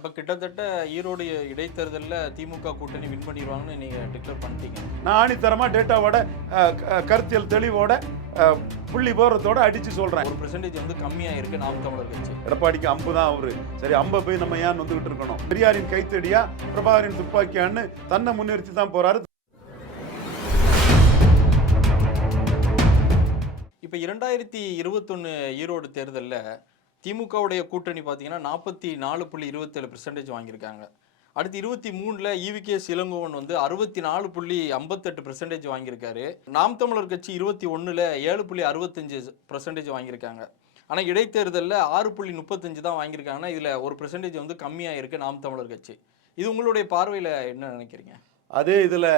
அப்ப கிட்டத்தட்ட ஈரோடு இடைத்தேர்தல்ல திமுக கூட்டணி வின் பண்ணிடுவாங்கன்னு நீங்க டிக்ளேர் பண்ணிட்டீங்க. நான் ஆணித்தரமாக டேட்டாவோட கருத்தியல் தெளிவோட புள்ளி போகிறதோட அடித்து சொல்கிறேன் ஒரு பெர்சன்டேஜ் வந்து கம்மியா இருக்கு நாம் தமிழர் கட்சி. எடப்பாடிக்கு அம்பு தான் அவரு. சரி அம்பை போய் நம்ம ஏன் வந்துகிட்டு இருக்கணும்? பெரியாரின் கைத்தடியா பிரபாகரின் துப்பாக்கியான்னு தன்னை முன்னிறுத்தி தான் போறாரு. இப்ப இரண்டாயிரத்தி இருபத்தொன்னு ஈரோடு தேர்தல்ல திமுகவுடைய கூட்டணி பார்த்தீங்கன்னா நாற்பத்தி நாலு புள்ளி இருபத்தேழு பெர்சன்டேஜ் வாங்கியிருக்காங்க. அடுத்து இருபத்தி மூணில் இவிகே இளங்கோவன் வந்து அறுபத்தி நாலு புள்ளி ஐம்பத்தெட்டு பெர்சன்டேஜ் வாங்கியிருக்காரு. நாம் தமிழர் கட்சி இருபத்தி ஒன்றில் ஏழு புள்ளி அறுபத்தஞ்சு பெர்சன்டேஜ் வாங்கியிருக்காங்க. ஆனால் இடைத்தேர்தலில் ஆறு புள்ளி முப்பத்தஞ்சு தான் வாங்கியிருக்காங்கன்னா இதில் ஒரு பெர்சன்டேஜ் வந்து கம்மியாக இருக்குது நாம் தமிழர் கட்சி. இது உங்களுடைய பார்வையில் என்ன நினைக்கிறீங்க? அதே இதில்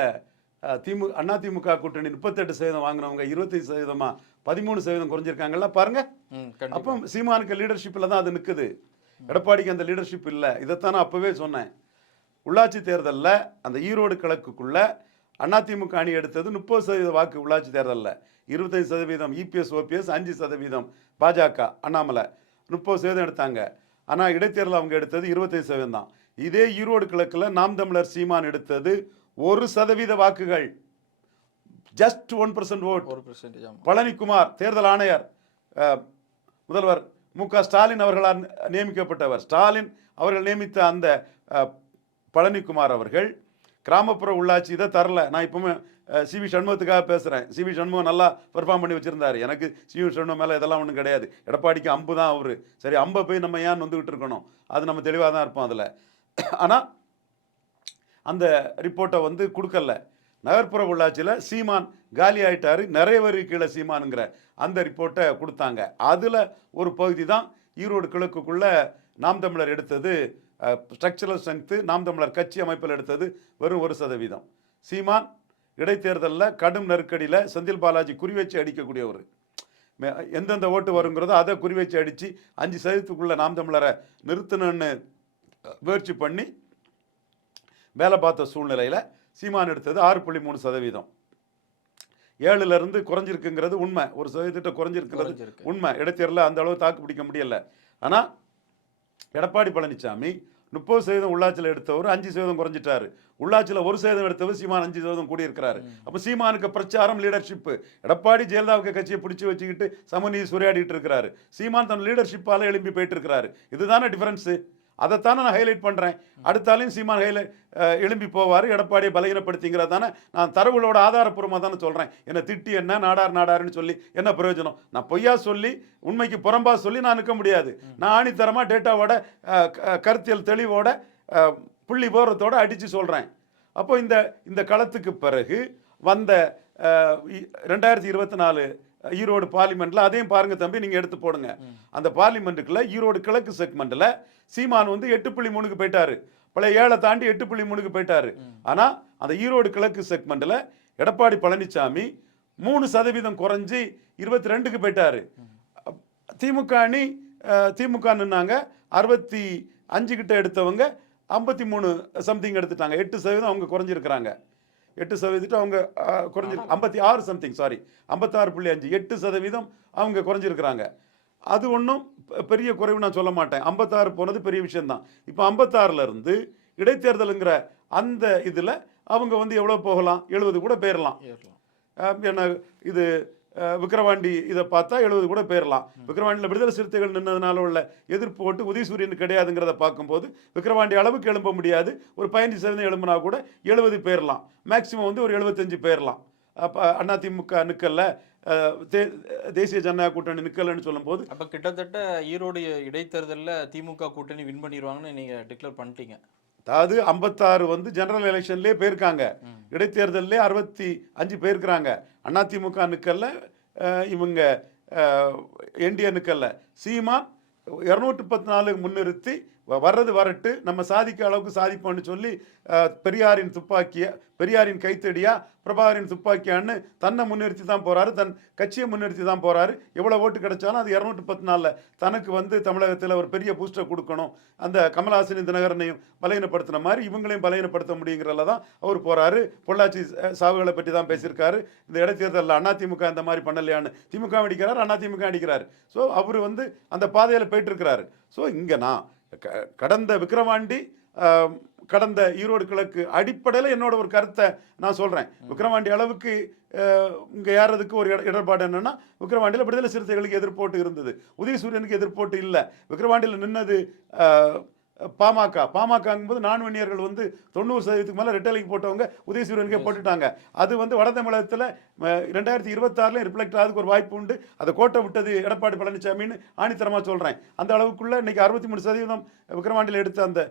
திமு அண்ணா திமுக கூட்டணி முப்பத்தெட்டு சதவீதம் வாங்கினவங்க இருபத்தைந்து சதவீதமா பதிமூணு சதவீதம் குறைஞ்சிருக்காங்கல்ல பாருங்க. அப்போ சீமானுக்கு லீடர்ஷிப்பில் தான் அது நிற்குது எடப்பாடிக்கு அந்த லீடர்ஷிப் இல்லை. இதைத்தான் நான் அப்போவே சொன்னேன். உள்ளாட்சி தேர்தலில் அந்த ஈரோடு கிழக்குக்குள்ள அதிமுக அணி எடுத்தது முப்பது சதவீத வாக்கு உள்ளாட்சி தேர்தலில். இருபத்தைந்து சதவீதம் இபிஎஸ் ஓபிஎஸ் அஞ்சு சதவீதம் பாஜக அண்ணாமலை. முப்பது சதவீதம் எடுத்தாங்க. ஆனால் இடைத்தேர்தல் அவங்க எடுத்தது இருபத்தைந்து சதவீதம் தான். இதே ஈரோடு கிழக்கில் நாம் தமிழர் சீமான் எடுத்தது ஒரு சதவீத வாக்குகள். Just one percent vote Palanikumar தேர்தல் ஆணையர் முதல்வர் மு க ஸ்டாலின் அவர்களால் நியமிக்கப்பட்டவர். ஸ்டாலின் அவர்கள் நியமித்த அந்த பழனிக்குமார் அவர்கள் கிராமப்புற உள்ளாட்சி இதை தரல. நான் இப்பவுமே சி வி சண்முகத்துக்காக பேசுகிறேன் சி வி சண்முகம் நல்லா பெர்ஃபார்ம் பண்ணி வச்சிருந்தாரு. எனக்கு சி வி சண்முகம் மேலே இதெல்லாம் ஒன்றும் கிடையாது. எடப்பாடிக்கு அம்பு தான் அவரு. சரி அம்பை போய் நம்ம ஏன் வந்துகிட்டு இருக்கணும்? அது நம்ம தெளிவாக தான் இருப்போம் அதில். ஆனால் அந்த ரிப்போர்ட்டை வந்து கொடுக்கல. நகர்ப்புற உள்ளாட்சியில் சீமான் காலி ஆயிட்டாரு. நிறைய பேர் கீழே சீமானுங்கிற அந்த ரிப்போர்ட்டை கொடுத்தாங்க. அதில் ஒரு பகுதி தான் ஈரோடு கிழக்குக்குள்ளே நாம் தமிழர் எடுத்தது ஸ்ட்ரக்சரல் ஸ்ட்ரென்த்து நாம் தமிழர் கட்சி அமைப்பில் எடுத்தது வெறும் ஒரு சதவீதம். சீமான் இடைத்தேர்தலில் கடும் நெருக்கடியில் செந்தில் பாலாஜி குறிவச்சு அடிக்கக்கூடிய அடிக்கக்கூடியவர் எந்தெந்த ஓட்டு வருங்கிறதோ அதை குறிவச்சு அடித்து அஞ்சு சதவீதத்துக்குள்ளே நாம் தமிழரை நிறுத்தணும்னு முயற்சி பண்ணி வேலை பார்த்த சூழ்நிலையில் சீமான் எடுத்தது ஆறு புள்ளி மூணு சதவீதம். ஏழுல இருந்து குறைஞ்சிருக்குங்கிறது உண்மை. ஒரு சதவீதத்தை குறைஞ்சிருக்கிறது குறைஞ்சிருக்கு. உண்மை. இடைத்தேர்தலில் அந்த அளவு தாக்கு பிடிக்க முடியல. ஆனால் எடப்பாடி பழனிசாமி முப்பது சதவீதம் உள்ளாட்சியில் எடுத்தவர் அஞ்சு சதவீதம் குறைஞ்சிட்டாரு. உள்ளாட்சியில் ஒரு சதவீதம் எடுத்தவர் சீமான் அஞ்சு சதவீதம் கூடியிருக்கிறாரு. அப்போ சீமானுக்கு பிரச்சாரம் லீடர்ஷிப் எடப்பாடி ஜெயலலிதாவுக்கு கட்சியை பிடிச்சி வச்சுக்கிட்டு சமநீதி சூறையாடிட்டு இருக்கிறாரு. சீமான் தன் லீடர்ஷிப்பால எழும்பி போயிட்டு இருக்கிறாரு. இதுதானே டிஃபரன்ஸு அதைத்தானே நான் ஹைலைட் பண்ணுறேன் அடுத்தாலையும் சீமான் ஹைலை எழும்பி போவார் எடப்பாடியை பலகீனப்படுத்திங்கிறதானே நான் தரவுகளோட ஆதாரப்பூர்வமாக தானே சொல்கிறேன் என்னை திட்டி என்ன நாடார் நாடாருன்னு சொல்லி என்ன பிரயோஜனம்? நான் பொய்யா சொல்லி உண்மைக்கு புறம்பா சொல்லி நான் நிற்க முடியாது. நான் ஆணித்தரமாக டேட்டாவோட க- கருத்தியல் தெளிவோட புள்ளி போகிறதோட அடித்து சொல்கிறேன் அப்போ இந்த இந்த களத்துக்கு பிறகு வந்த இ- ரெண்டாயிரத்தி இருபத்தி நாலு ஈரோடு பார்லிமெண்ட்டில் அதையும் பாருங்கள் தம்பி நீங்கள் எடுத்து போடுங்க. அந்த பார்லிமெண்ட்டுக்குள்ள ஈரோடு கிழக்கு செக்மெண்ட்டில் சீமான் வந்து எட்டு புள்ளி மூணுக்கு போயிட்டாரு. பழைய ஏழை தாண்டி எட்டு புள்ளி மூணுக்கு போயிட்டாரு. ஆனால் அந்த ஈரோடு கிழக்கு செக்மெண்ட்டில் எடப்பாடி பழனிசாமி மூணு சதவீதம் குறைஞ்சி இருபத்தி ரெண்டுக்கு போயிட்டாரு. திமுக அணி திமுகன்னுனாங்க அறுபத்தி அஞ்சு கிட்ட எடுத்தவங்க ஐம்பத்தி மூணு சம்திங் எடுத்துட்டாங்க. எட்டு சதவீதம் அவங்க குறைஞ்சிருக்கிறாங்க. எட்டு சதவீதம் அவங்க அஹ், குறைஞ்சிரு ஐம்பத்தி ஆறு சம்திங் சாரி ஐம்பத்தாறு புள்ளி அஞ்சு எட்டு சதவீதம் அவங்க குறைஞ்சிருக்கிறாங்க. அது ஒன்றும் பெரிய குறைவு நான் சொல்ல மாட்டேன். ஐம்பத்தாறு போனது பெரிய விஷயம்தான். இப்போ ஐம்பத்தாறுல இருந்து இடைத்தேர்தலுங்கிற அந்த இதில் அவங்க வந்து எவ்வளோ போகலாம்? எழுபது கூட போயிடலாம் என்ன இது அஹ், விக்கிரவாண்டி இதை பார்த்தா எழுபது கூட போயிடலாம் விக்கிரவாண்டியில் விடுதலை சிறுத்தைகள் நின்னதுனால உள்ள எதிர்ப்பு ஓட்டு உதயசூரியன் கிடையாதுங்கிறத பார்க்கும்போது விக்கிரவாண்டி அளவுக்கு எழும்ப முடியாது. ஒரு பதினஞ்சு சதவீதம் எழும்பினா கூட எழுபது போயிடலாம் மேக்சிமம் வந்து ஒரு எழுபத்தஞ்சு போயிடலாம் அப்போ அதிமுக நிற்கல தேசிய ஜனநாயக கூட்டணி நிற்கலன்னு சொல்லும்போது அப்ப கிட்டத்தட்ட ஈரோடு இடைத்தேர்தல்ல திமுக கூட்டணி வின் பண்ணிடுவாங்கன்னு நீங்க டிக்ளேர் பண்ணிட்டீங்க. அதாவது ஐம்பத்தாறு வந்து ஜெனரல் எலெக்ஷன்லேயே போயிருக்காங்க. இடைத்தேர்தல்லே அறுபத்தி அஞ்சு போயிருக்கிறாங்க. அதிமுக நிற்கல இவங்க என்டிஏ நிற்கல சீமான் இரநூற்றி பத்து நாலு முன்னிறுத்தி வர்றது வரட்டு நம்ம சாதிக்க அளவுக்கு சாதிப்போம்னு சொல்லி பெரியாரின் துப்பாக்கியை பெரியாரின் கைத்தடியா பிரபாகரின் துப்பாக்கியான்னு தன்னை முன்னிறுத்தி தான் போகிறாரு தன் கட்சியை முன்னிறுத்தி தான் போகிறாரு எவ்வளோ ஓட்டு கிடைச்சாலும் அது இரநூற்றி பத்து நாளில் தனக்கு வந்து தமிழகத்தில் ஒரு பெரிய பூஸ்டர் கொடுக்கணும். அந்த கமலஹாசன் தினகரனையும் பலகீனப்படுத்தின மாதிரி இவங்களையும் பலகீனப்படுத்த முடியுங்கிறதுல தான் அவர் போகிறாரு பொள்ளாச்சி சாவுகளை பற்றி தான் பேசியிருக்காரு. இந்த இடைத்தேர்தலில் அதிமுக இந்த மாதிரி பண்ணலையான்னு திமுக அடிக்கிறார் அதிமுக அடிக்கிறார். ஸோ அவர் வந்து அந்த பாதையில் போயிட்டு இருக்கிறாரு. ஸோ இங்கே நான் கடந்த விக்கிரவாண்டி ஆம், கடந்த ஈரோடு கிழக்கு அடிப்படையில் என்னோட ஒரு கருத்தை நான் சொல்கிறேன் விக்கிரவாண்டி அளவுக்கு இங்கே ஏறதுக்கு ஒரு இட- இடர்பாடு என்னன்னா விக்கிரவாண்டியில் விடுதலை சிறுத்தைகளுக்கு எதிர்ப்போட்டு இருந்தது. உதயசூரியனுக்கு எதிர்ப்போட்டு இல்லை. விக்கிரவாண்டியில் நின்னது பாமக. பாமகங்கும்போது நான்வன்னியர்கள் வந்து தொண்ணூறு சதவீதத்துக்கு மேலே ரெட்டலைக்கு போட்டவங்க உதயசூரியனுக்கே போட்டுட்டாங்க. அது வந்து வட தமிழகத்தில் ரெண்டாயிரத்தி இருபத்தாறுல ரிஃப்ளெக்ட் ஆகிறதுக்கு ஒரு வாய்ப்பு உண்டு. அதை கோட்டை விட்டது எடப்பாடி பழனிசாமின்னு ஆணித்தரமாக சொல்கிறேன் அந்த அளவுக்குள்ள இன்னைக்கு அறுபத்தி மூணு சதவீதம் விக்ரவாண்டியில் எடுத்த அந்த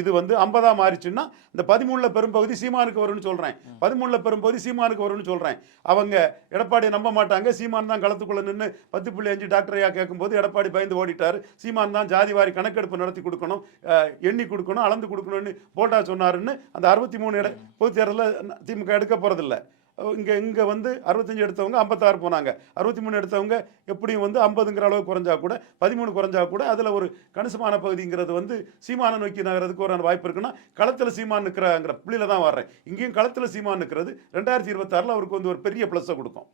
இது வந்து ஐம்பதாக மாறிச்சுன்னா இந்த பதிமூணில் பெரும்பகுதி சீமானுக்கு வரும்னு சொல்கிறேன் பதிமூணில் பெரும்பகுதி சீமானுக்கு வரும்னு சொல்கிறேன் அவங்க எடப்பாடியை நம்ப மாட்டாங்க. சீமான் தான் களத்துக்குள்ளே நின்று பத்து புள்ளி அஞ்சு டாக்டரையா கேட்கும்போது எடப்பாடி பயந்து ஓடிட்டார். சீமான் தான் ஜாதி வாரி கணக்கெடுப்பு நடத்தி கொடுக்கணும் எண்ணி கொடுக்கணும் அளந்து கொடுக்கணும்னு போட்டா சொன்னாருன்னு அந்த அறுபத்தி மூணு இட பொது தேர்தலில் திமுக எடுக்க போகிறதில்ல இங்கே இங்கே வந்து அறுபத்தஞ்சு எடுத்தவங்க ஐம்பத்தாறு போனாங்க. அறுபத்தி மூணு எடுத்தவங்க எப்படியும் வந்து ஐம்பதுங்கிற அளவு குறைஞ்சா கூட பதிமூணு குறைஞ்சா கூட அதில் ஒரு கணிசமான பகுதிங்கிறது வந்து சீமானை நோக்கி நகரதுக்கு ஒரு வாய்ப்பு இருக்குன்னா களத்தில் சீமான் நிற்கிறாங்கிற புள்ளியில தான் வர்றேன். இங்கேயும் களத்தில் சீமான் நிற்கிறது ரெண்டாயிரத்தி இருபத்தாறில் அவருக்கு வந்து ஒரு பெரிய ப்ளஸ்ஸை கொடுக்கும்